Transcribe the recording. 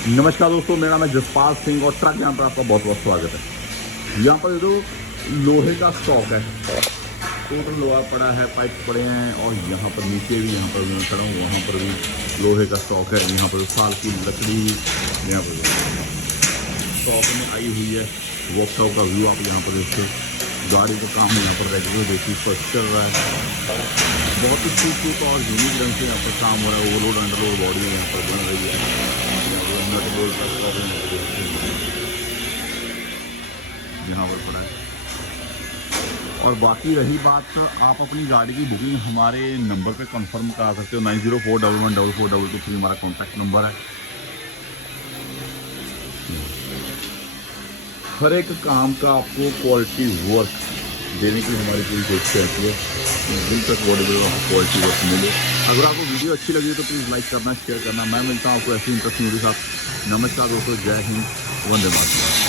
नमस्कार दोस्तों, मेरा नाम है जसपाल सिंह और ट्रक यहाँ पर आपका बहुत बहुत स्वागत है। यहाँ पर जो लोहे का स्टॉक है, टोटल लोहा पड़ा है, पाइप पड़े हैं और यहाँ पर नीचे भी, यहाँ पर मैं खड़ा हूँ, वहाँ पर भी लोहे का स्टॉक है। यहाँ पर साल की लकड़ी यहाँ पर स्टॉक में आई हुई है। वर्कशॉप का व्यू आप यहाँ पर देखते हो। गाड़ी का काम यहाँ पर रेगुलर बेसिस पर चल रहा है। बहुत ही खूबसूरत और यूनिक ढंग से यहाँ पर काम हो रहा है। ओवरलोड अंडरलोड बॉडी यहाँ पर बन रही है। यहाँ पर पड़ा है। और बाकी रही बात, आप अपनी गाड़ी की बुकिंग हमारे नंबर पे कंफर्म करा सकते हो। 9041144223 हमारा कॉन्टैक्ट नंबर है। हर एक काम का आपको क्वालिटी वर्क देने की हमारी पूरी कोशिश रहती है। दिन तक बॉडी क्वालिटी वर्क मिले। अगर आपको वीडियो अच्छी लगी तो प्लीज़ लाइक करना, शेयर करना। मैं मिलता हूँ आपको ऐसी इंटरेस्टिंग वीडियो के साथ। नमस्कार दोस्तों, जय हिंद, वंदे मातरम।